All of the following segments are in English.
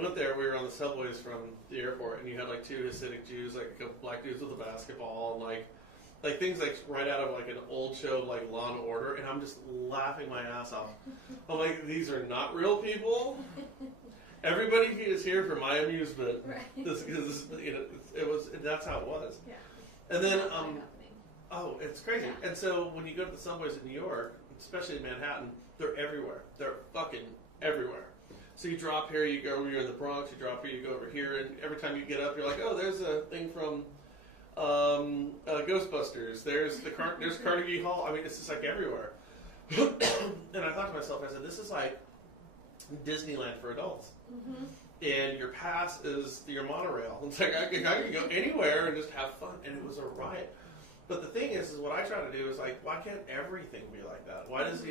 went there, we were on the subways from the airport, and you had like two Hasidic Jews, like a couple black dudes with a basketball, and like things like right out of like an old show like Law and Order, and I'm just laughing my ass off. I'm like, these are not real people. Everybody is here for my amusement. Right. This, you know, that's how it was. Yeah. And then, It's happening. oh, it's crazy. Yeah. And so when you go to the subways in New York, especially in Manhattan, they're everywhere. They're fucking everywhere. So you drop here, you go, you're in the Bronx, you drop here, you go over here, and every time you get up, you're like, oh, there's a thing from Ghostbusters. There's there's Carnegie Hall. I mean, it's just like everywhere. And I thought to myself, I said, this is like Disneyland for adults. Mm-hmm. And your pass is your monorail. It's like I can go anywhere and just have fun, and it was a riot. But the thing is what I try to do is like, why can't everything be like that? Why does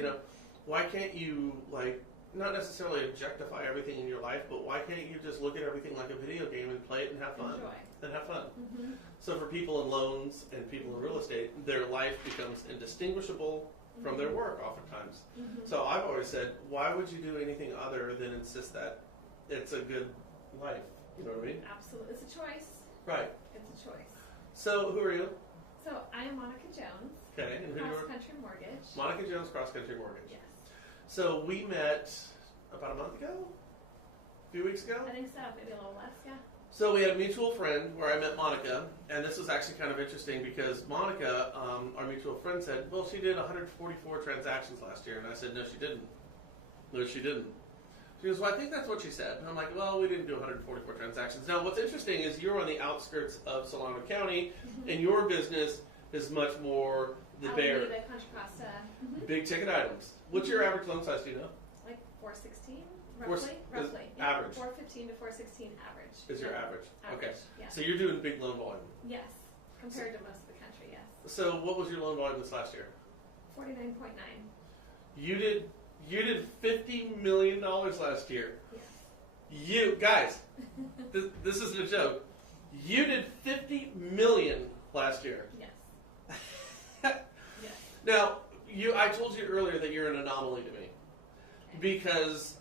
why can't you like not necessarily objectify everything in your life, but why can't you just look at everything like a video game and play it and have fun? Enjoy. And have fun. Mm-hmm. So for people in loans and people in real estate, their life becomes indistinguishable from their work oftentimes. Mm-hmm. So I've always said, why would you do anything other than insist that it's a good life? You know what I mean? Absolutely. It's a choice. Right. It's a choice. So who are you? So I am Monica Jones. Okay. And who Cross you are? Country Mortgage. Monica Jones, Cross Country Mortgage. Yes. So we met about a month ago? A few weeks ago? I think so. Maybe a little less. Yeah. So we had a mutual friend where I met Monica, and this was actually kind of interesting because Monica, our mutual friend, said, well, she did 144 transactions last year. And I said, no, she didn't. No, she didn't. She goes, well, I think that's what she said. And I'm like, well, we didn't do 144 transactions. Now, what's interesting is you're on the outskirts of Solano County, and your business is much more the Bay Area. The Contra Costa. Mm-hmm. Big ticket items. What's your average loan size, do you know? Like 416, roughly. Roughly. Yeah, average. 415 to 416 average. Is your average. Okay. Yeah. So you're doing big loan volume. Yes. Compared to most of the country, yes. So what was your loan volume this last year? 49.9. You did $50 million last year. Yes. You guys, this isn't a joke. You did $50 million last year. Yes. Yes. Now, I told you earlier that you're an anomaly to me because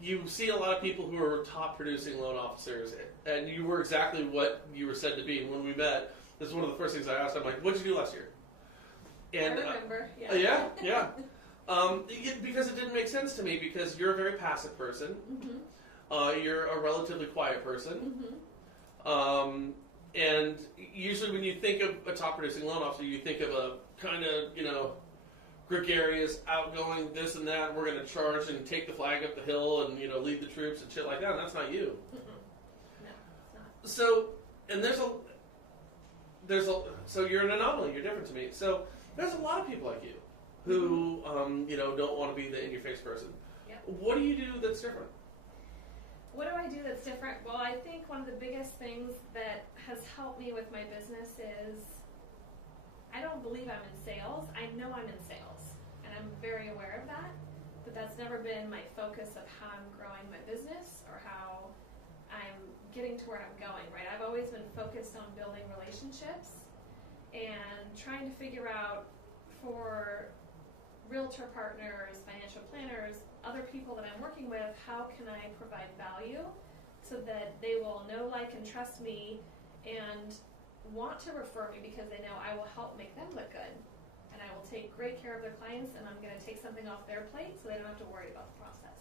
you see a lot of people who are top producing loan officers, and you were exactly what you were said to be. And when we met, this is one of the first things I asked. I'm like, "What'd you do last year?" And I remember. yeah. Because it didn't make sense to me because you're a very passive person. Mm-hmm. You're a relatively quiet person. Mm-hmm. And usually when you think of a top producing loan officer, you think of a kind of, gregarious, outgoing, this and that. We're going to charge and take the flag up the hill and, lead the troops and shit like that. And that's not you. No, it's not. So, and so you're an anomaly. You're different to me. So there's a lot of people like you who, don't want to be the in-your-face person. Yep. What do you do that's different? What do I do that's different? Well, I think one of the biggest things that has helped me with my business is I don't believe I'm in sales. I know I'm in sales, and I'm very aware of that, but that's never been my focus of how I'm growing my business or how I'm getting to where I'm going, right? I've always been focused on building relationships and trying to figure out for realtor partners, financial planners, other people that I'm working with, how can I provide value so that they will know, like, and trust me and want to refer me because they know I will help make them look good. And I will take great care of their clients, and I'm going to take something off their plate so they don't have to worry about the process.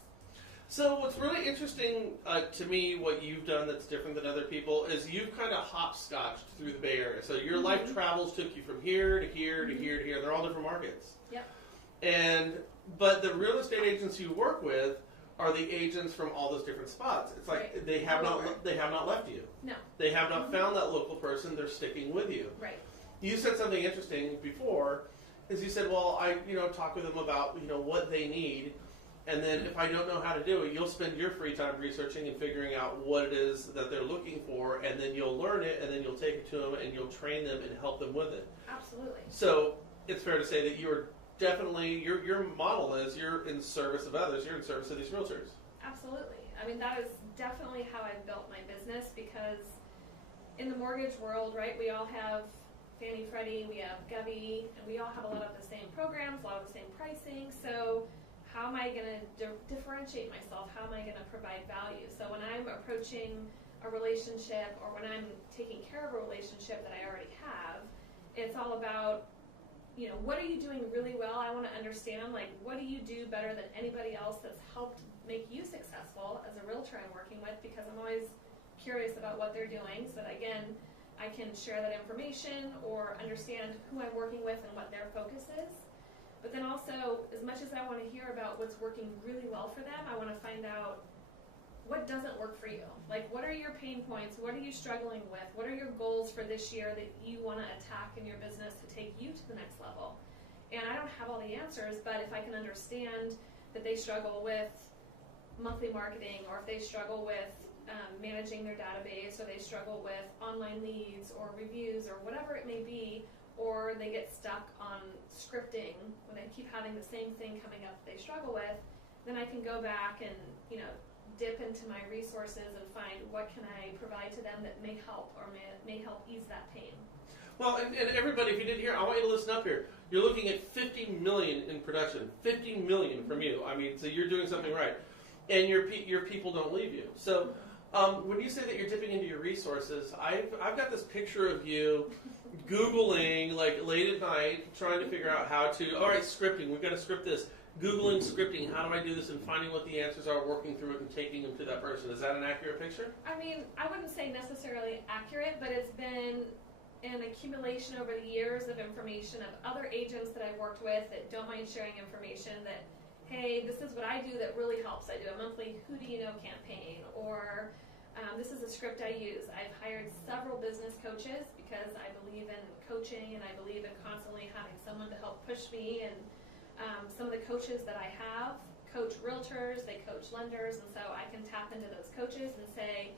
So what's really interesting to me, what you've done that's different than other people, is you've kind of hopscotched through the Bay Area. So your life travels took you from here to here to here to here. They're all different markets. Yep. But the real estate agents you work with are the agents from all those different spots. It's like Right. they have not left you. No. They have not found that local person. They're sticking with you. Right. You said something interesting before, is you said, well, I talk with them about what they need, and then if I don't know how to do it, you'll spend your free time researching and figuring out what it is that they're looking for, and then you'll learn it, and then you'll take it to them, and you'll train them and help them with it. Absolutely. So it's fair to say that you're definitely, your model is you're in service of others, you're in service of these realtors. Absolutely. I mean, that is definitely how I've built my business, because in the mortgage world, right, we all have Fannie, Freddie, we have Govy, and we all have a lot of the same programs, a lot of the same pricing. So how am I going to differentiate myself? How am I going to provide value? So when I'm approaching a relationship or when I'm taking care of a relationship that I already have, it's all about, what are you doing really well? I want to understand, like, what do you do better than anybody else that's helped make you successful as a realtor I'm working with, because I'm always curious about what they're doing so that, again, I can share that information or understand who I'm working with and what their focus is. But then also, as much as I want to hear about what's working really well for them, I want to find out what doesn't work for you. Like, what are your pain points? What are you struggling with? What are your goals for this year that you want to attack in your business to take you to the next level? And I don't have all the answers, but if I can understand that they struggle with monthly marketing, or if they struggle with managing their database, or they struggle with online leads or reviews or whatever it may be, or they get stuck on scripting when they keep having the same thing coming up they struggle with, then I can go back and, dip into my resources and find what can I provide to them that may help or may help ease that pain. Well, and everybody, if you didn't hear, I want you to listen up here. You're looking at 50 million in production, 50 million from you. I mean, so you're doing something right, and your people don't leave you. So when you say that you're dipping into your resources, I've got this picture of you Googling, like, late at night, trying to figure out how to, all right, scripting, we've got to script this. Googling scripting, how do I do this, and finding what the answers are, working through it, and taking them to that person. Is that an accurate picture? I mean, I wouldn't say necessarily accurate, but it's been an accumulation over the years of information of other agents that I've worked with that don't mind sharing information that, hey, this is what I do that really helps. I do a monthly Who Do You Know campaign, or this is a script I use. I've hired several business coaches because I believe in coaching and I believe in constantly having someone to help push me. And some of the coaches that I have coach realtors, they coach lenders, and so I can tap into those coaches and say,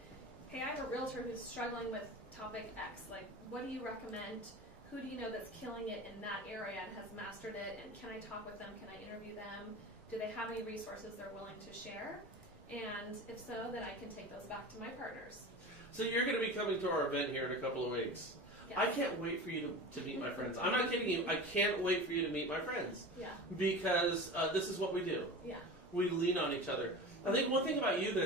hey, I have a realtor who's struggling with topic X. Like, what do you recommend? Who do you know that's killing it in that area and has mastered it? And can I talk with them? Can I interview them? Do they have any resources they're willing to share? And if so, then I can take those back to my partners. So you're going to be coming to our event here in a couple of weeks. Yes. I can't wait for you to meet my friends. I'm not kidding you. I can't wait for you to meet my friends. Yeah. Because this is what we do. Yeah. We lean on each other. I think one thing about you and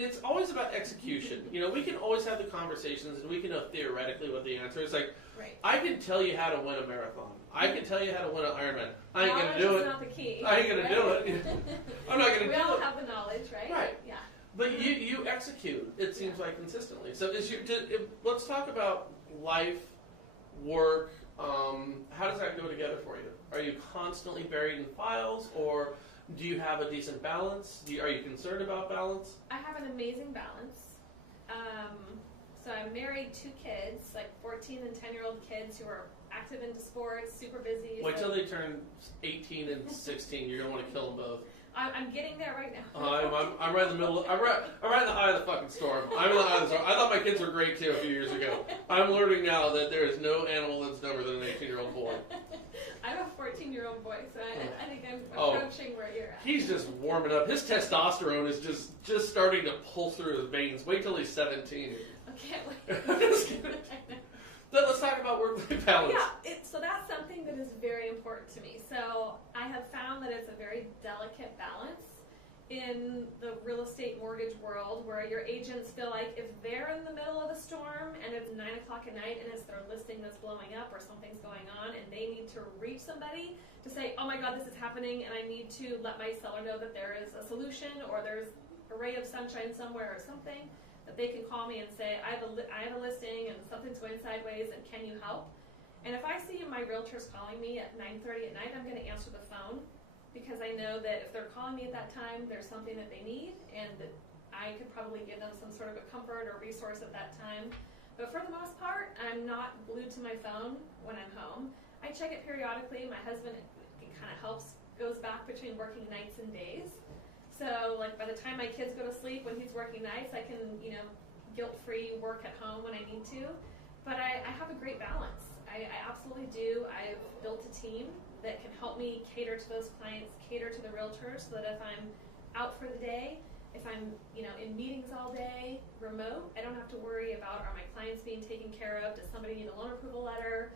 it's always about execution. We can always have the conversations and we can know theoretically what the answer is. Like, right. I can tell you how to win a marathon. I can tell you how to win an Ironman. I ain't going to do it. Knowledge is not the key. I ain't going to do it. I'm not going to do it. We all have the knowledge, right? Right. Yeah. But you execute, it seems like, consistently. So let's talk about life, work. How does that go together for you? Are you constantly buried in files, or do you have a decent balance? Are you concerned about balance? I have an amazing balance. So I'm married, 2 kids, like 14 and 10-year-old kids who are active into sports, super busy. Wait till they turn 18 and 16. You're gonna want to kill them both. I'm getting there right now. I'm right in the middle. I'm right in the eye of the fucking storm. I'm in the eye of the storm. I thought my kids were great too a few years ago. I'm learning now that there is no animal that's dumber than an 18-year-old boy. I'm a 14-year-old boy, so I think I'm approaching where you're at. He's just warming up. His testosterone is just starting to pulse through his veins. Wait till he's 17. I can't wait. I'm just kidding. Let's talk about work-life balance. Yeah, so that's something that is very important to me. So I have found that it's a very delicate balance in the real estate mortgage world, where your agents feel like if they're in the middle of a storm and it's 9 o'clock at night and it's their listing that's blowing up or something's going on and they need to reach somebody to say, oh my God, this is happening and I need to let my seller know that there is a solution or there's a ray of sunshine somewhere or something, that they can call me and say, I have a listing and something's going sideways and can you help? And if I see my realtors calling me at 9:30 at night, I'm going to answer the phone, because I know that if they're calling me at that time, there's something that they need and that I could probably give them some sort of a comfort or resource at that time. But for the most part, I'm not glued to my phone when I'm home. I check it periodically. My husband, it kind of helps, goes back between working nights and days. So, like, by the time my kids go to sleep, when he's working nights, I can, guilt-free work at home when I need to. But I have a great balance. I absolutely do. I've built a team that can help me cater to those clients, cater to the realtors, so that if I'm out for the day, if I'm, in meetings all day, remote, I don't have to worry about, are my clients being taken care of? Does somebody need a loan approval letter?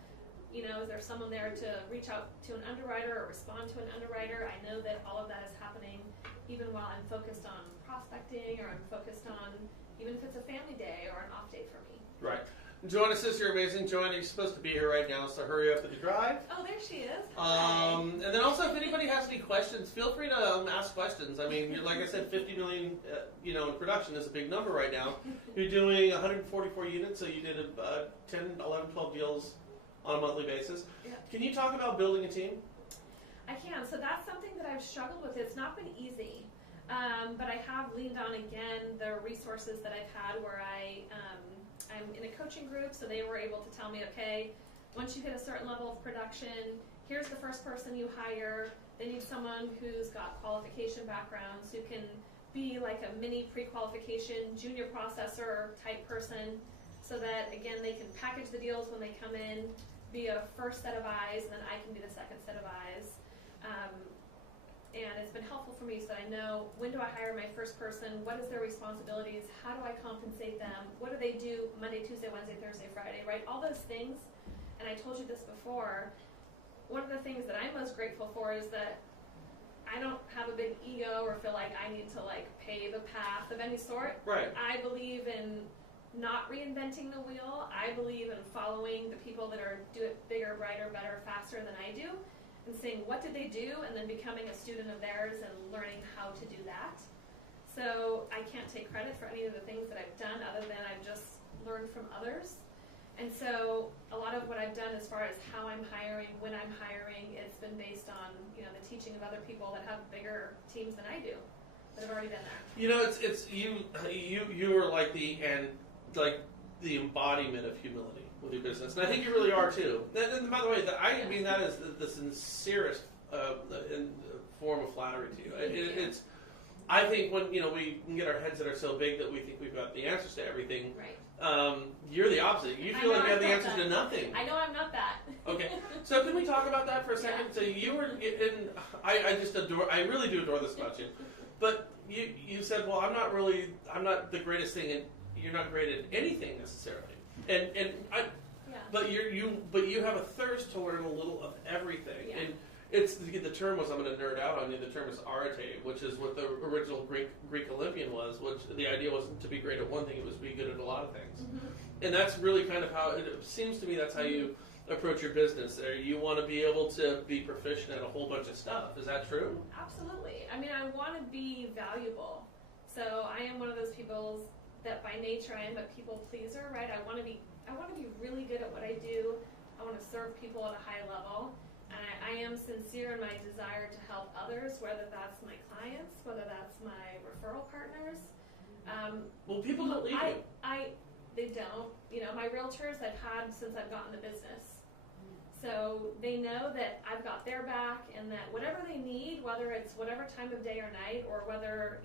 Is there someone there to reach out to an underwriter or respond to an underwriter? I know that all of that is happening even while I'm focused on prospecting, or I'm focused on, even if it's a family day or an off day for me. Right. Joanna says you're amazing. Joanna, you're supposed to be here right now, so hurry up with the drive. Oh, there she is. And then also, if anybody has any questions, feel free to ask questions. I mean, like I said, 50 million, in production is a big number right now. You're doing 144 units, so you did 10, 11, 12 deals on a monthly basis. Yeah. Can you talk about building a team? I can. So that's something that I've struggled with. It's not been easy, but I have leaned on, again, the resources that I've had where I'm in a coaching group, so they were able to tell me, okay, once you hit a certain level of production, here's the first person you hire. They need someone who's got qualification backgrounds, who can be like a mini pre-qualification junior processor type person, so that, again, they can package the deals when they come in, be a first set of eyes, and then I can be the second set of eyes. And it's been helpful for me, so I know, when do I hire my first person, what is their responsibilities, how do I compensate them, what do they do Monday, Tuesday, Wednesday, Thursday, Friday, right? All those things. And I told you this before, one of the things that I'm most grateful for is that I don't have a big ego or feel like I need to pave a path of any sort. Right. I believe in not reinventing the wheel. I believe in following the people that do it bigger, brighter, better, faster than I do, and saying, what did they do, and then becoming a student of theirs and learning how to do that. So I can't take credit for any of the things that I've done, other than I've just learned from others. And so a lot of what I've done as far as how I'm hiring, when I'm hiring, it's been based on the teaching of other people that have bigger teams than I do, that have already been there. It's you are like the embodiment of humility with your business, and I think you really are too. And by the way, I mean that is the sincerest form of flattery to you. It's. I think when we can get our heads that are so big that we think we've got the answers to everything. Right. You're the opposite. You feel like you have the answers to nothing. I know I'm not that. Okay. So can we talk about that for a second? Yeah. So you were in. I just adore. I really do adore this about you. But you said, well, I'm not the greatest thing, and you're not great at anything necessarily. But you have a thirst to learn a little of everything. Yeah. And it's the term was, I'm going to nerd out on you. The term is arete, which is what the original Greek Olympian was. Which the idea wasn't to be great at one thing; it was to be good at a lot of things. Mm-hmm. And that's really kind of how it seems to me. That's how you approach your business. There, you want to be able to be proficient at a whole bunch of stuff. Is that true? Absolutely. I mean, I want to be valuable. So I am one of those people that by nature I am a people pleaser, right? I want to be really good at what I do. I want to serve people at a high level. And I am sincere in my desire to help others, whether that's my clients, whether that's my referral partners. Well, people don't leave you. They don't. My realtors I've had since I've gotten the business. So they know that I've got their back, and that whatever they need, whether it's whatever time of day or night, or whether,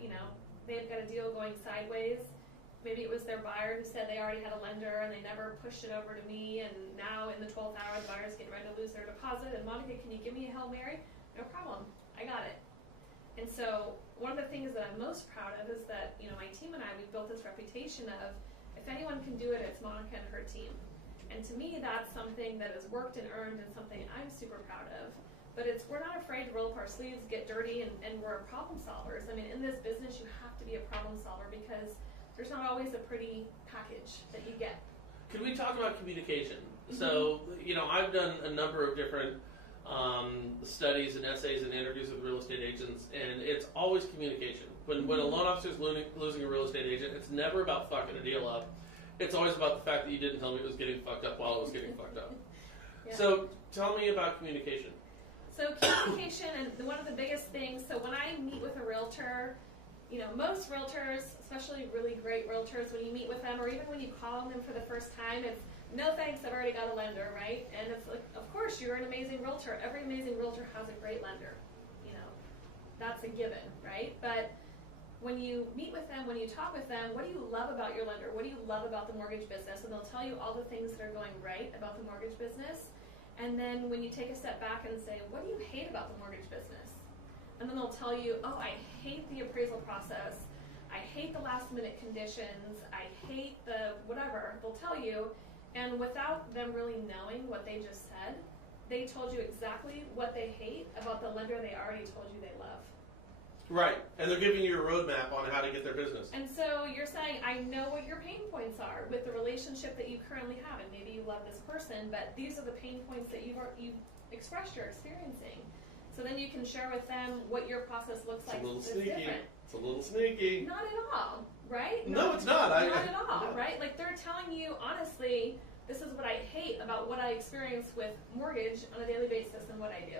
they've got a deal going sideways. Maybe it was their buyer who said they already had a lender and they never pushed it over to me, and now in the 12th hour the buyer's getting ready to lose their deposit, and Monica, can you give me a Hail Mary? No problem. I got it. And so one of the things that I'm most proud of is that, my team and I, we've built this reputation of, if anyone can do it, it's Monica and her team. And to me, that's something that has worked and earned, and something I'm super proud of. But we're not afraid to roll up our sleeves, get dirty, and we're problem solvers. I mean, in this business, you have to be a problem solver, because there's not always a pretty package that you get. Can we talk about communication? Mm-hmm. So, I've done a number of different studies and essays and interviews with real estate agents, and it's always communication. When a loan officer is losing a real estate agent, it's never about fucking a deal up. It's always about the fact that you didn't tell me it was getting fucked up while it was getting fucked up. Yeah. So tell me about communication. So communication, and one of the biggest things, so when I meet with a realtor, most realtors, especially really great realtors, when you meet with them, or even when you call on them for the first time, it's, no thanks, I've already got a lender, right? And it's like, of course, you're an amazing realtor. Every amazing realtor has a great lender. That's a given, right? But when you meet with them, when you talk with them, what do you love about your lender? What do you love about the mortgage business? And they'll tell you all the things that are going right about the mortgage business. And then when you take a step back and say, what do you hate about the mortgage business? And then they'll tell you, oh, I hate the appraisal process. I hate the last minute conditions. I hate the whatever. They'll tell you. And without them really knowing what they just said, they told you exactly what they hate about the lender they already told you they love. Right, and they're giving you a roadmap on how to get their business. And so you're saying, I know what your pain points are with the relationship that you currently have, and maybe you love this person, but these are the pain points that you've expressed you're experiencing. So then you can share with them what your process looks like. It's a little that's sneaky. different. It's a little sneaky. Not at all, right? No, it's not. Not at all, no. right? Like they're telling you, honestly, this is what I hate about what I experience with mortgage on a daily basis and what I do.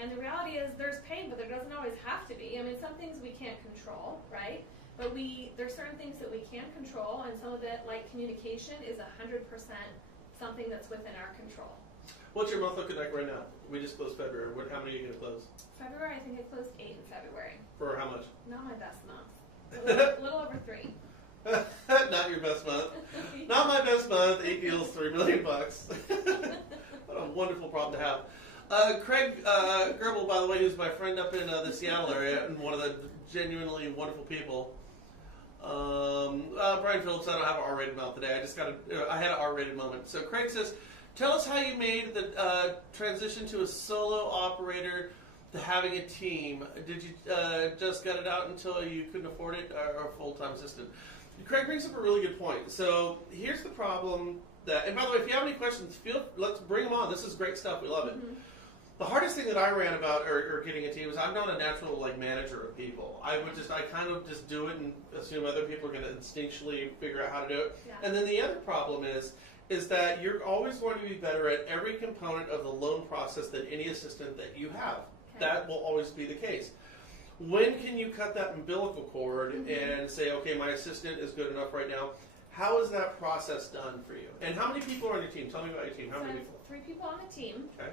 And the reality is there's pain, but there doesn't always have to be. I mean, some things we can't control, right? But there's certain things that we can control, and some of it, like communication, is 100% something that's within our control. What's your month looking like right now? We just closed February. How many are you going to close? February, I think I closed 8 in February. For how much? Not my best month. A little over 3. Not your best month. Not my best month. 8 deals, $3 million. What a wonderful problem to have. Craig Gerbil, by the way, who's my friend up in the Seattle area and one of the genuinely wonderful people. Brian Phillips, I don't have an R-rated mouth today. I had an R-rated moment. So Craig says, tell us how you made the transition to a solo operator to having a team. Did you just gut it out until you couldn't afford it, or a full-time assistant? Craig brings up a really good point. So here's the problem and by the way, if you have any questions, let's bring them on. This is great stuff. We love it. Mm-hmm. The hardest thing that I ran about or getting a team is I'm not a natural manager of people. I kind of just do it and assume other people are going to instinctually figure out how to do it. Yeah. And then the other problem is that you're always going to be better at every component of the loan process than any assistant that you have. Okay. That will always be the case. When can you cut that umbilical cord and say, okay, my assistant is good enough right now? How is that process done for you? And how many people are on your team? Tell me about your team. How many people? 3 people on the team. Okay.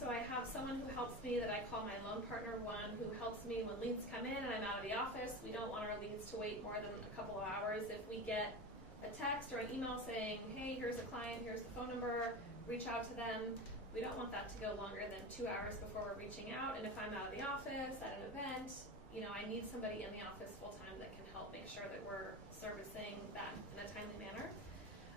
So I have someone who helps me that I call my loan partner 1, who helps me when leads come in and I'm out of the office. We don't want our leads to wait more than a couple of hours. If we get a text or an email saying, hey, here's a client, here's the phone number, reach out to them. We don't want that to go longer than 2 hours before we're reaching out. And if I'm out of the office at an event, I need somebody in the office full time that can help make sure that we're servicing that in a timely manner.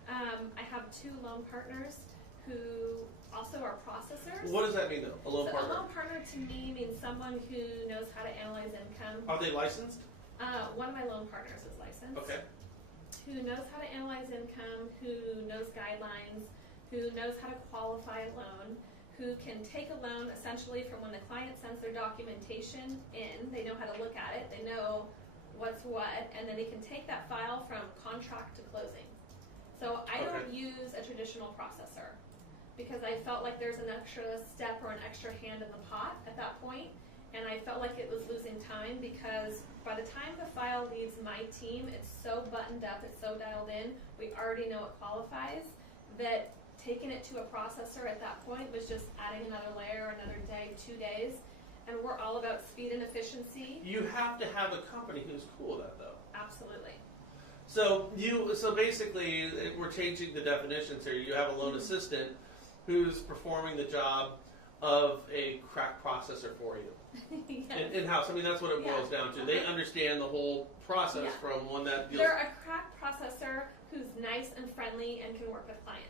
I have 2 loan partners who also are processors. What does that mean, though? A loan partner? A loan partner to me means someone who knows how to analyze income. Are they licensed? One of my loan partners is licensed. Okay. Who knows how to analyze income, who knows guidelines, who knows how to qualify a loan, who can take a loan essentially from when the client sends their documentation in. They know how to look at it. They know what's what, and then they can take that file from contract to closing. So I don't use a traditional processor because I felt like there's an extra step or an extra hand in the pot at that point, and I felt like it was losing time because by the time the file leaves my team, it's so buttoned up, it's so dialed in, we already know it qualifies, that taking it to a processor at that point was just adding another layer, another day, 2 days, and we're all about speed and efficiency. You have to have a company who's cool with that, though. Absolutely. So basically, we're changing the definitions here. You have a loan assistant who's performing the job of a crack processor for you. Yes. In-house. I mean, that's what it boils down to. They understand the whole process from one that deals. They're a crack processor who's nice and friendly and can work with clients.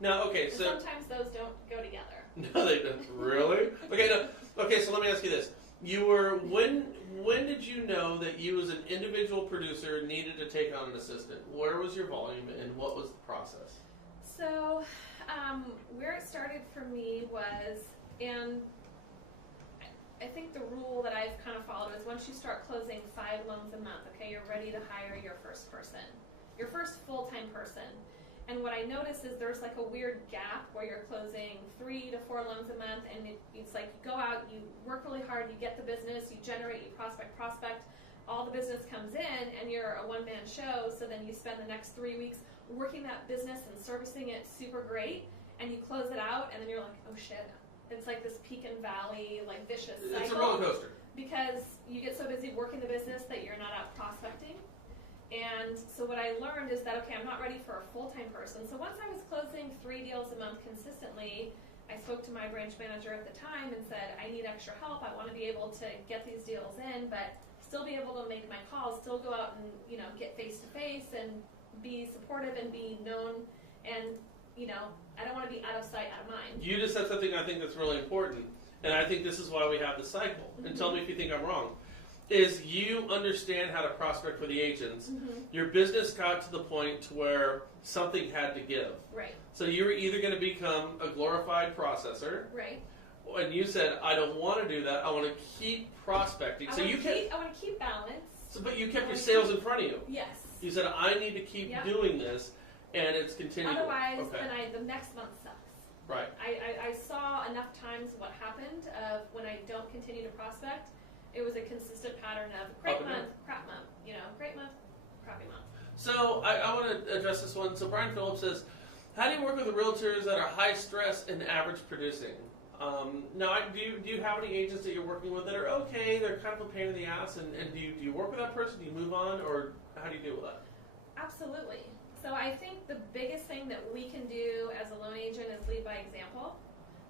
Now, okay, so sometimes those don't go together. No, they don't. Really? Okay, no. Okay, so let me ask you this: when did you know that you, as an individual producer, needed to take on an assistant? Where was your volume, and what was the process? So, where it started for me was, and I think the rule that I've kind of followed is once you start closing 5 loans a month, okay, you're ready to hire your first person, your first full-time person. And what I notice is there's like a weird gap where you're closing 3 to 4 loans a month, and it's like you go out, you work really hard, you get the business, you generate, you prospect, all the business comes in, and you're a one-man show, so then you spend the next 3 weeks working that business and servicing it super great, and you close it out, and then you're like, oh shit. It's like this peak and valley, like vicious cycle. It's a roller coaster. Because you get so busy working the business that you're not out prospecting. And so what I learned is that, okay, I'm not ready for a full-time person. So once I was closing 3 deals a month consistently, I spoke to my branch manager at the time and said, I need extra help. I want to be able to get these deals in, but still be able to make my calls, still go out and, get face-to-face and be supportive and be known and I don't want to be out of sight, out of mind. You just said something I think that's really important, and I think this is why we have the cycle. And tell me if you think I'm wrong. Is you understand how to prospect for the agents. Your business got to the point to where something had to give. Right. So you were either going to become a glorified processor. Right. And you said, I don't want to do that. I want to keep prospecting. I want to keep balance. So, but you kept your sales in front of you. Yes. You said, I need to keep doing this, and it's continuing. Otherwise, then the next month sucks. Right. I saw enough times what happened of when I don't continue to prospect. It was a consistent pattern of great month, crap month. Great month, crappy month. So I want to address this one. So Brian Phillips says, how do you work with the realtors that are high stress and average producing? Now, do you have any agents that you're working with that are okay, they're kind of a pain in the ass, and do you work with that person? Do you move on, or how do you deal with that? Absolutely. So I think the biggest thing that we can do as a loan agent is lead by example.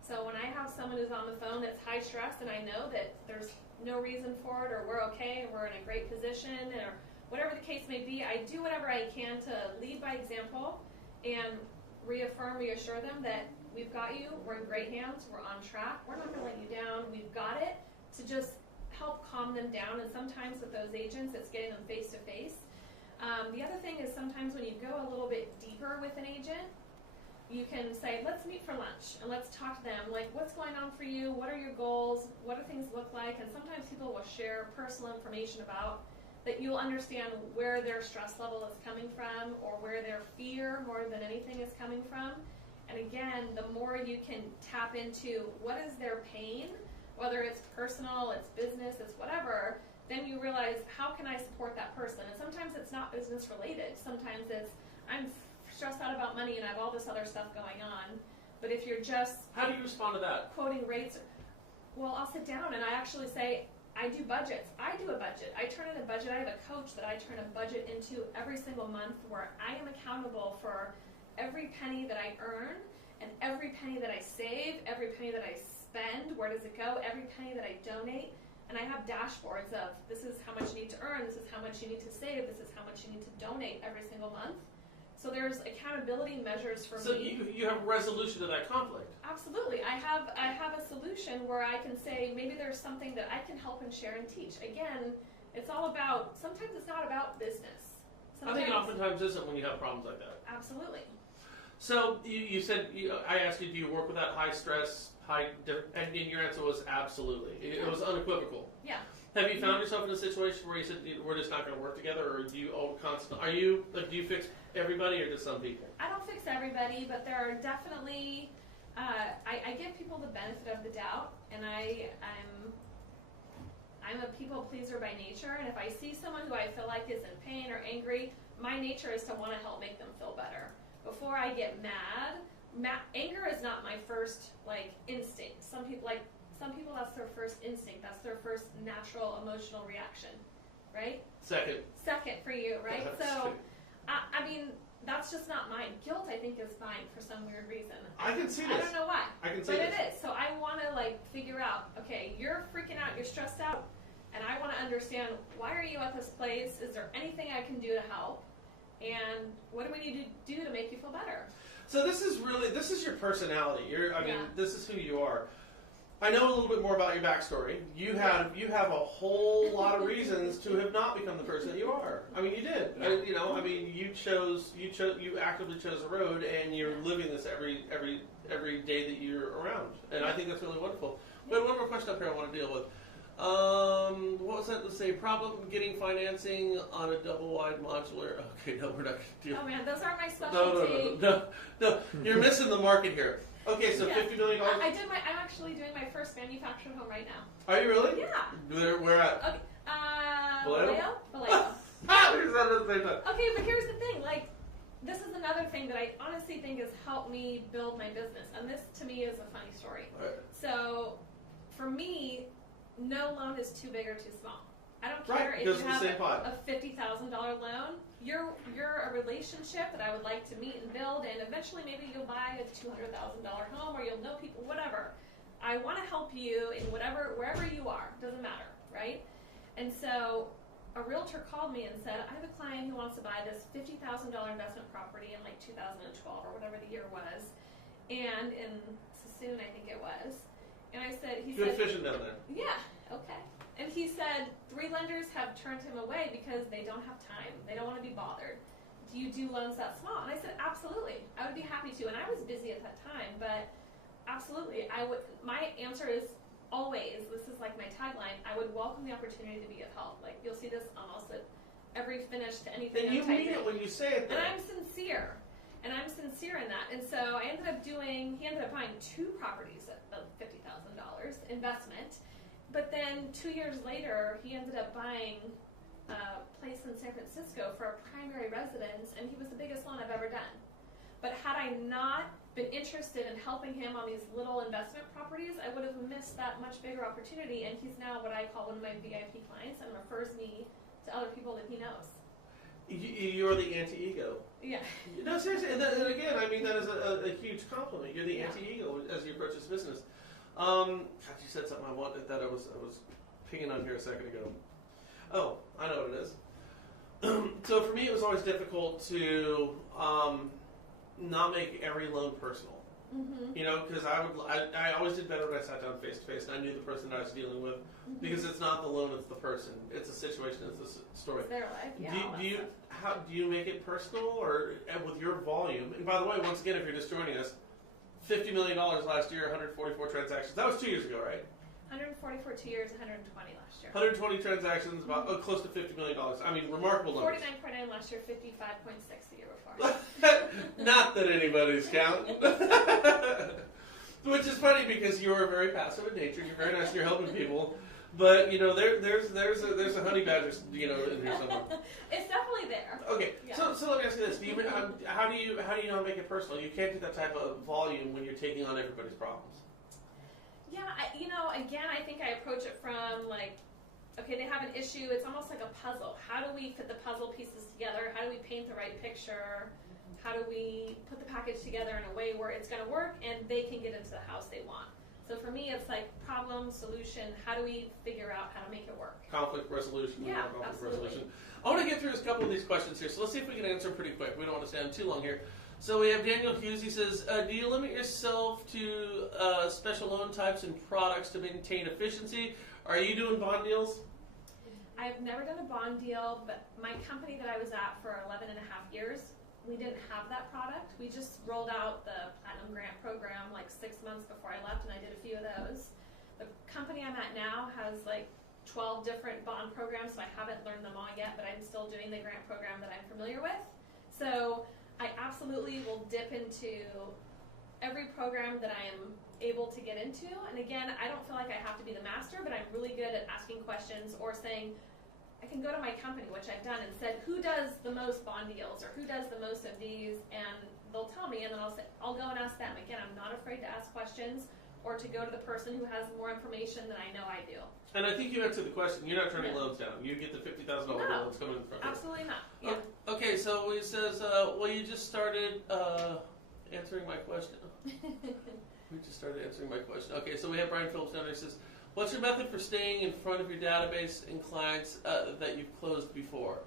So when I have someone who's on the phone that's high stress and I know that there's no reason for it, or we're okay and we're in a great position, or whatever the case may be, I do whatever I can to lead by example and reassure them that we've got you, we're in great hands, we're on track, we're not going to let you down, we've got it, to just help calm them down. And sometimes with those agents, it's getting them face to face. The other thing is sometimes when you go a little bit deeper with an agent, you can say, let's meet for lunch and let's talk to them. Like, what's going on for you? What are your goals? What do things look like? And sometimes people will share personal information about that you'll understand where their stress level is coming from, or where their fear more than anything is coming from. And again, the more you can tap into what is their pain, whether it's personal, it's business, it's whatever, then you realize, how can I support that person? And sometimes it's not business related. Sometimes it's, I'm stressed out about money and I have all this other stuff going on. But if you're just... How do you respond to that? Quoting rates, well, I'll sit down and I actually say, I do budgets. I do a budget. I turn in a budget. I have a coach that I turn a budget into every single month, where I am accountable for every penny that I earn and every penny that I save, every penny that I spend, where does it go, every penny that I donate. And I have dashboards of, this is how much you need to earn, this is how much you need to save, this is how much you need to donate every single month. So there's accountability measures for me. So you have resolution to that conflict. Absolutely. I have a solution where I can say, maybe there's something that I can help and share and teach. Again, it's all about, sometimes it's not about business. Sometimes, I think it oftentimes isn't when you have problems like that. Absolutely. So you said, I asked you, do you work with that high stress, and your answer was absolutely. It was unequivocal. Yeah. Have you found yourself in a situation where you said, we're just not going to work together, or do you do you fix everybody or just some people? I don't fix everybody, but there are definitely, I give people the benefit of the doubt, and I'm a people pleaser by nature, and if I see someone who I feel like is in pain or angry, my nature is to want to help make them feel better. Before I get mad, anger is not my first instinct. Some people that's their first instinct. That's their first natural emotional reaction, right? Second for you, right? So, I mean, that's just not mine. Guilt, I think, is fine for some weird reason. I can see this. I don't know why. I can see but this. It is. So I want to figure out, okay, you're freaking out, you're stressed out, and I want to understand, why are you at this place? Is there anything I can do to help? And what do we need to do to make you feel better? So this is your personality. This is who you are. I know a little bit more about your backstory. You have a whole lot of reasons to have not become the person that you are. I mean, you did. Yeah. You actively chose a road, and you're living this every day that you're around. And I think that's really wonderful. We had one more question up here I want to deal with. What was that? Let's say problem getting financing on a double wide modular. Okay, no, we're not going to deal. Oh man, those aren't my specialty. No. You're missing the market here. Okay, so $50 million. I'm actually doing my first manufactured home right now. Are you really? Yeah. Where at? Okay. Vallejo? Vallejo. Okay, but here's the thing. This is another thing that I honestly think has helped me build my business, and this to me is a funny story. Right. So, for me, no loan is too big or too small. I don't care if you have a $50,000 loan. You're a relationship that I would like to meet and build, and eventually maybe you'll buy a $200,000 home, or you'll know people, whatever. I want to help you in wherever you are. Doesn't matter, right? And so a realtor called me and said, I have a client who wants to buy this $50,000 investment property in like 2012 or whatever the year was, and in Sassoon, I think it was. And I said, Good fishing down there. Yeah, okay. And he said 3 lenders have turned him away because they don't have time. They don't want to be bothered. Do you do loans that small? And I said, absolutely. I would be happy to. And I was busy at that time, but absolutely. I would. My answer is always, this is like my tagline, I would welcome the opportunity to be of help. Like, you'll see this almost at every finish to anything. And you mean it when you say it, though. And I'm sincere. And I'm sincere in that. And so I ended up he ended up buying 2 properties at $50,000 investment. But then 2 years later, he ended up buying a place in San Francisco for a primary residence, and he was the biggest loan I've ever done. But had I not been interested in helping him on these little investment properties, I would have missed that much bigger opportunity, and he's now what I call one of my VIP clients and refers me to other people that he knows. You're the anti-ego. Yeah. No, seriously, and again, I mean, that is a huge compliment. You're the anti-ego as you approach this business. God, you said something I wanted that I was pinging on here a second ago. Oh, I know what it is. So for me, it was always difficult to not make every loan personal. Mm-hmm. You know, because I always did better when I sat down face to face and I knew the person that I was dealing with, because it's not the loan, it's the person, it's a situation, it's a story. It's their life. Yeah. Do you make it personal, or with your volume? And by the way, once again, if you're just joining us, $50 million last year, 144 transactions. That was 2 years ago, right? 144 2 years, 120 last year. 120 transactions, about close to $50 million. I mean, remarkable numbers. 49.9 last year, 55.6 the year before. Not that anybody's counting. Which is funny because you're very passive in nature. You're very nice and you're helping people. But you know, there's a honey badger, you know, in here somewhere. It's definitely there. Okay, Yeah. so let me ask you this: how do you not make it personal? You can't do that type of volume when you're taking on everybody's problems. Yeah, again, I think I approach it from like, okay, they have an issue. It's almost like a puzzle. How do we fit the puzzle pieces together? How do we paint the right picture? How do we put the package together in a way where it's going to work and they can get into the house they want? So for me, it's like problem, solution. How do we figure out how to make it work? Conflict resolution. Yeah, conflict absolutely. resolution. I want to get through a couple of these questions here, so let's see if we can answer them pretty quick. We don't want to stand too long here. So we have Daniel Hughes. He says, do you limit yourself to special loan types and products to maintain efficiency? Are you doing bond deals? I've never done a bond deal, but my company that I was at for 11 and a half years, we didn't have that product. We just rolled out the Platinum Grant program like 6 months before I left, and I did a few of those. The company I'm at now has like 12 different bond programs, so I haven't learned them all yet, but I'm still doing the grant program that I'm familiar with. So I absolutely will dip into every program that I am able to get into. And again, I don't feel like I have to be the master, but I'm really good at asking questions or saying, I can go to my company, which I've done, and said, who does the most bond deals or who does the most of these? And they'll tell me, and then I'll go and ask them. Again, I'm not afraid to ask questions or to go to the person who has more information than I know I do. And I think you answered the question. You're not turning loans down. You get the $50,000 loans coming in front of you. Absolutely not. Yeah. Okay, so he says, well, you just started answering my question. We just started answering my question. Okay, so we have Brian Phillips down there. He says, what's your method for staying in front of your database and clients that you've closed before?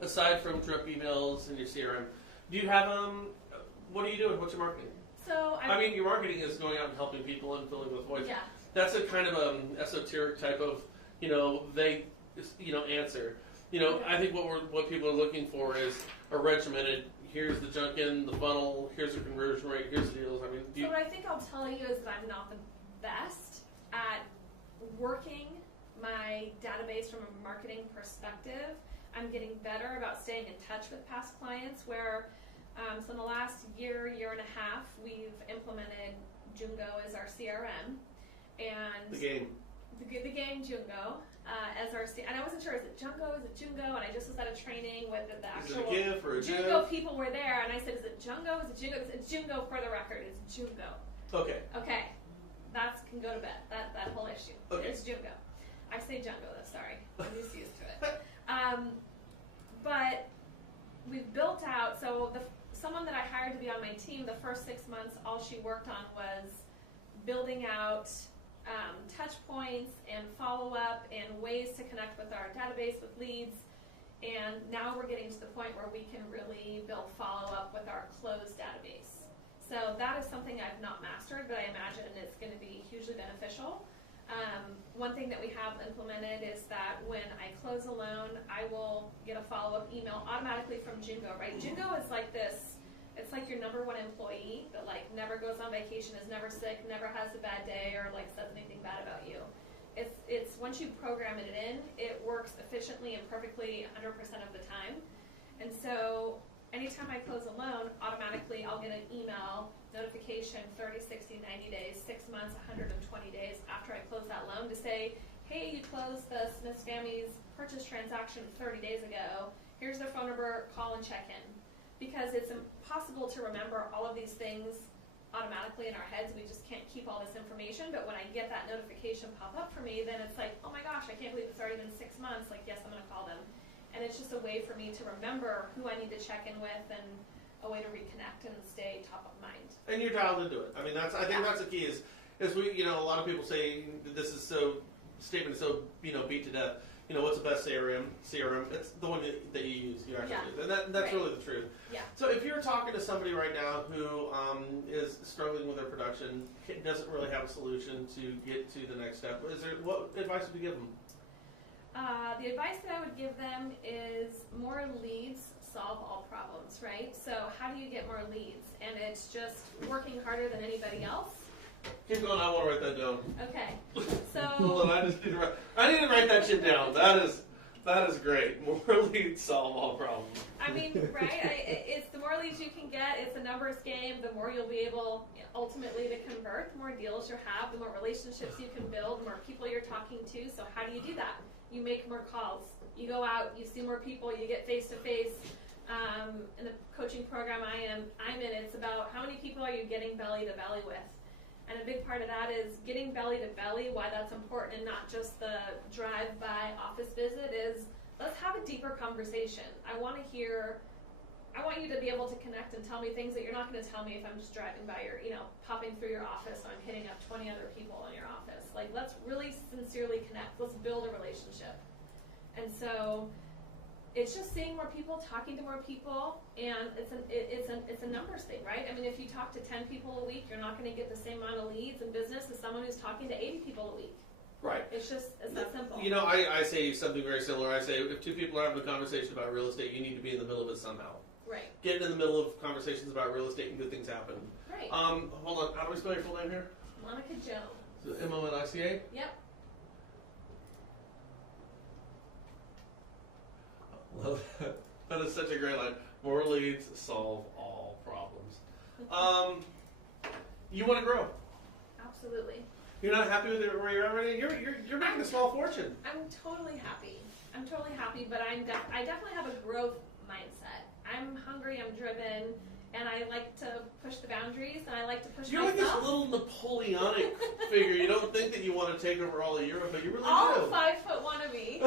Aside from drip emails and your CRM. Do you have, what are you doing? What's your marketing? So I mean, your marketing is going out and helping people and filling with voice. Yeah. That's a kind of esoteric type of, vague, answer. I think what people are looking for is a regimented, here's the junk in the funnel, here's the conversion rate, here's the deals. I mean, so what I think I'll tell you is that I'm not the best at working my database from a marketing perspective. I'm getting better about staying in touch with past clients where, so in the last year and a half, we've implemented Jungo as our CRM. And the game Jungo as our and I wasn't sure, is it Jungo, is it Jungo? And I just was at a training with the actual is it a GIF or a Jungo people were there, and I said, is it Jungo, is it Jungo? It's Jungo for the record, it's Jungo. Okay. That can go to bed, that whole issue. Okay. It's Jungo. I say Jungo though, sorry, I'm used to it. But we've built out, so someone that I hired to be on my team, the first 6 months, all she worked on was building out touch points and follow up and ways to connect with our database with leads. And now we're getting to the point where we can really build follow up with our closed database. So that is something I've not mastered, but I imagine it's going to be hugely beneficial. One thing that we have implemented is that when I close a loan, I will get a follow-up email automatically from Jungo, right? Jungo is like this, it's like your number one employee that like never goes on vacation, is never sick, never has a bad day, or like says anything bad about you. It's once you program it in, it works efficiently and perfectly 100% of the time. And so anytime I close a loan, automatically I'll get an email notification 30, 60, 90 days, 6 months, 120 days after I close that loan to say, hey, you closed the Smith's Family's purchase transaction 30 days ago. Here's their phone number, call and check in. Because it's impossible to remember all of these things automatically in our heads. We just can't keep all this information. But when I get that notification pop up for me, then it's like, oh my gosh, I can't believe it's already been 6 months. Like, yes, I'm going to call them. And it's just a way for me to remember who I need to check in with and a way to reconnect and stay top of mind. And you're dialed into it. I mean, I think that's the key is we, a lot of people say this is statement is so, beat to death. What's the best CRM? It's the one that you use. You actually use. And that's right. Really the truth. Yeah. So if you're talking to somebody right now who is struggling with their production, doesn't really have a solution to get to the next step, what advice would you give them? The advice that I would give them is more leads solve all problems, right? So how do you get more leads? And it's just working harder than anybody else. Keep going. I want to write that down. Okay. So hold on. I need to write that shit down. That is great. More leads solve all problems. I mean, right? It's the more leads you can get. It's a numbers game. The more you'll be able ultimately to convert. The more deals you have. The more relationships you can build. The more people you're talking to. So how do you do that? You make more calls. You go out. You see more people. You get face to face. In the coaching program I'm in, it's about how many people are you getting belly to belly with. And a big part of that is getting belly to belly, why that's important and not just the drive-by office visit is let's have a deeper conversation. I want you to be able to connect and tell me things that you're not going to tell me if I'm just driving by your, popping through your office or I'm hitting up 20 other people in your office. Like, let's really sincerely connect. Let's build a relationship. And so it's just seeing more people, talking to more people, and it's a numbers thing, right? I mean, if you talk to 10 people a week, you're not going to get the same amount of leads in business as someone who's talking to 80 people a week. Right. It's that simple. I say something very similar. I say if two people are having a conversation about real estate, you need to be in the middle of it somehow. Right. Get in the middle of conversations about real estate and good things happen. Right. Hold on. How do we spell your full name here? Monica Jones. So Monica? Yep. Love that. That is such a great line. More leads solve all problems. You want to grow. Absolutely. You're not happy with where you're at right now? You're making a small fortune. I'm totally happy. But I definitely have a growth mindset. I'm hungry, I'm driven, and I like to push the boundaries, and I like to push You're myself. You're like this little Napoleonic figure. You don't think that you want to take over all of Europe, but you really all do. All 5'1" of me.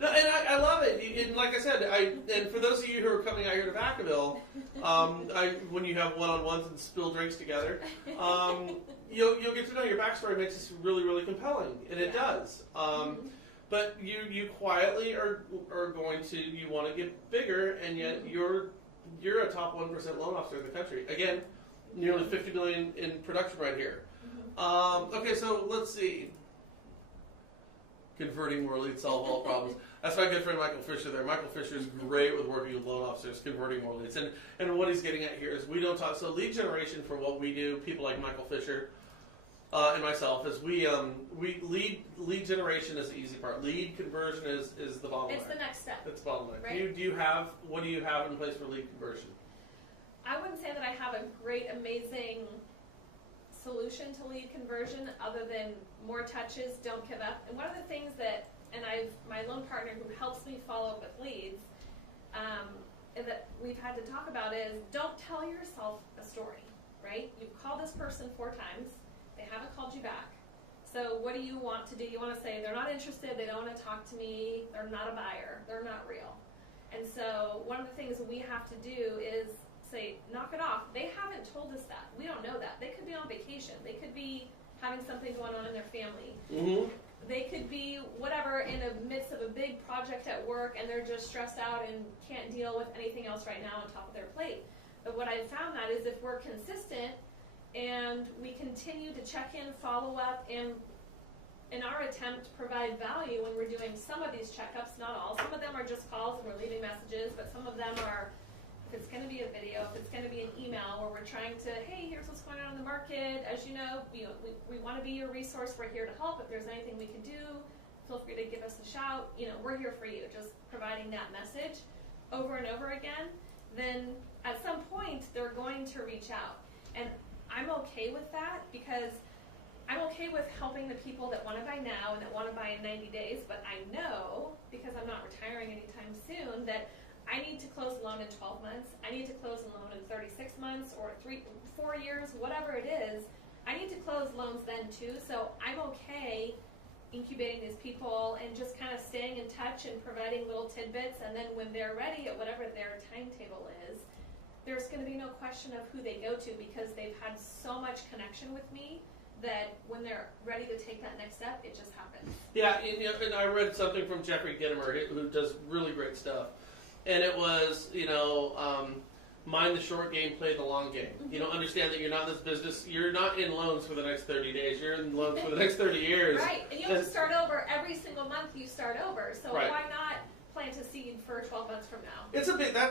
No, and I love it. And like I said, and for those of you who are coming out here to Vacaville, when you have one-on-ones and spill drinks together, you'll get to know your backstory makes this really, really compelling, and it does. But you quietly are going to, you want to get bigger, and yet you're a top 1% loan officer in the country. Again, nearly $50 million in production right here. Okay, so let's see. Converting more leads, solve all problems. That's my good friend Michael Fisher there. Michael Fisher is great with working with loan officers, converting more leads. And what he's getting at here is we don't talk, so lead generation for what we do, people like Michael Fisher and myself, is we lead generation is the easy part. Lead conversion is the bottleneck. It's the next step. It's the bottleneck. Right? What do you have in place for lead conversion? I wouldn't say that I have a great, amazing solution to lead conversion other than more touches, don't give up. And one of the things that, my loan partner who helps me follow up with leads, and that we've had to talk about is don't tell yourself a story, right? You've called this person 4 times, they haven't called you back. So what do you want to do? You want to say they're not interested, they don't want to talk to me, they're not a buyer, they're not real. And so one of the things we have to do is say, knock it off. They haven't told us that. We don't know that. They could be on vacation. They could be having something going on in their family. Mm-hmm. They could be whatever in the midst of a big project at work and they're just stressed out and can't deal with anything else right now on top of their plate. But what I've found that is if we're consistent and we continue to check in, follow up, and in our attempt to provide value when we're doing some of these checkups, not all. Some of them are just calls and we're leaving messages, but some of them are, if it's going to be a video, if it's going to be an email where we're trying to, hey, here's what's going on in the market. As you know, we want to be your resource. We're here to help. If there's anything we can do, feel free to give us a shout. We're here for you. Just providing that message over and over again. Then at some point, they're going to reach out. And I'm okay with that because I'm okay with helping the people that want to buy now and that want to buy in 90 days, but I know, because I'm not retiring anytime soon, that I need to close a loan in 12 months, I need to close a loan in 36 months or 4 years, whatever it is. I need to close loans then too, so I'm okay incubating these people and just kind of staying in touch and providing little tidbits, and then when they're ready at whatever their timetable is, there's going to be no question of who they go to because they've had so much connection with me that when they're ready to take that next step, it just happens. Yeah, and I read something from Jeffrey Gitomer, who does really great stuff. And it was, mind the short game, play the long game. Mm-hmm. Understand that you're not in this business, you're not in loans for the next 30 days, you're in loans for the next 30 years. Right, and you have to start over every single month you start over. So right. Why not plant a seed for 12 months from now? It's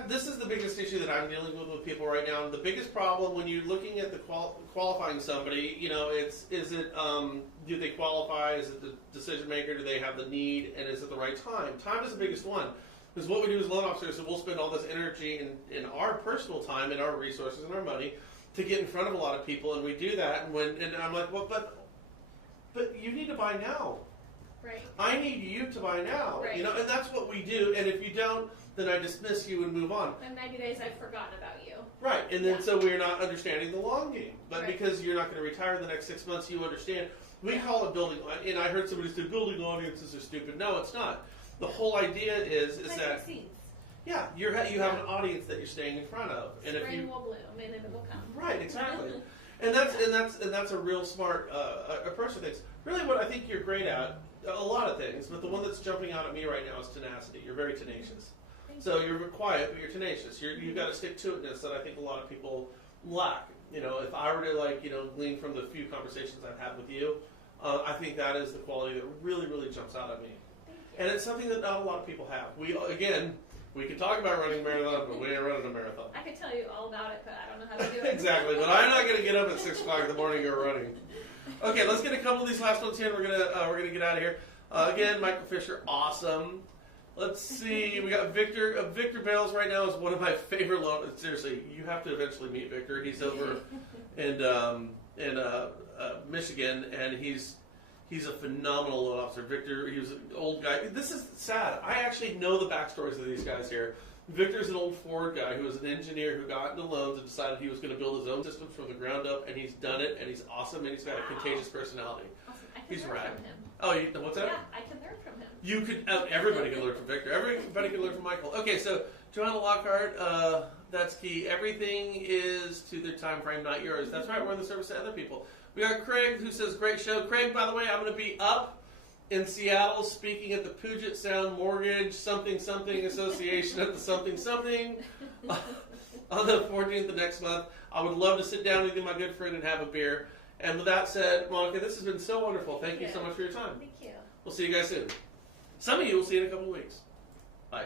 this is the biggest issue that I'm dealing with people right now. And the biggest problem when you're looking at the qualifying somebody, is it do they qualify? Is it the decision maker? Do they have the need? And is it the right time? Time is the biggest one. Because what we do as loan officers is we'll spend all this energy in our personal time and our resources and our money to get in front of a lot of people, and we do that. And I'm like, well, but you need to buy now. Right. I need you to buy now, right. And that's what we do. And if you don't, then I dismiss you and move on. In 90 days, I've forgotten about you. Right, and then so we're not understanding the long game. But right. because you're not going to retire in the next 6 months, you understand. We call it building, and I heard somebody say building audiences are stupid. No, it's not. The whole idea is that seeds. Yeah, you have an audience that you're staying in front of, and Spring if you will bloom, and it will come. right, exactly, and that's a real smart approach to things. Really, what I think you're great at, a lot of things, but the one that's jumping out at me right now is tenacity. You're very tenacious. So you're quiet, but you're tenacious. You've got a stick-to-itness that I think a lot of people lack. If I were to glean from the few conversations I've had with you, I think that is the quality that really, really jumps out at me. And it's something that not a lot of people have. We can talk about running a marathon, but we ain't running a marathon. I could tell you all about it, but I don't know how to do it. Exactly, but I'm not going to get up at 6 o'clock in the morning and go running. Okay, let's get a couple of these last ones in. We're gonna get out of here. Again, Michael Fisher, awesome. Let's see. We got Victor. Victor Bales right now is one of my favorite loan. Seriously, you have to eventually meet Victor. He's over in Michigan, and he's a phenomenal loan officer. Victor, he was an old guy. This is sad. I actually know the backstories of these guys here. Victor's an old Ford guy who was an engineer who got into loans and decided he was going to build his own systems from the ground up, and he's done it, and he's awesome, and he's got a contagious personality. Awesome. I can He's learn rad. from him. Oh, what's that? Yeah, I can learn from him. You could. Everybody can learn from Victor. Everybody can learn from Michael. Okay, so Joanna Lockhart, that's key. Everything is to their time frame, not yours. That's right. We're in the service of other people. We got Craig, who says, great show. Craig, by the way, I'm going to be up in Seattle speaking at the Puget Sound Mortgage something Association at the something on the 14th of next month. I would love to sit down with you, my good friend, and have a beer. And with that said, Monica, this has been so wonderful. Thank you so much for your time. Thank you. We'll see you guys soon. Some of you will see you in a couple of weeks. Bye.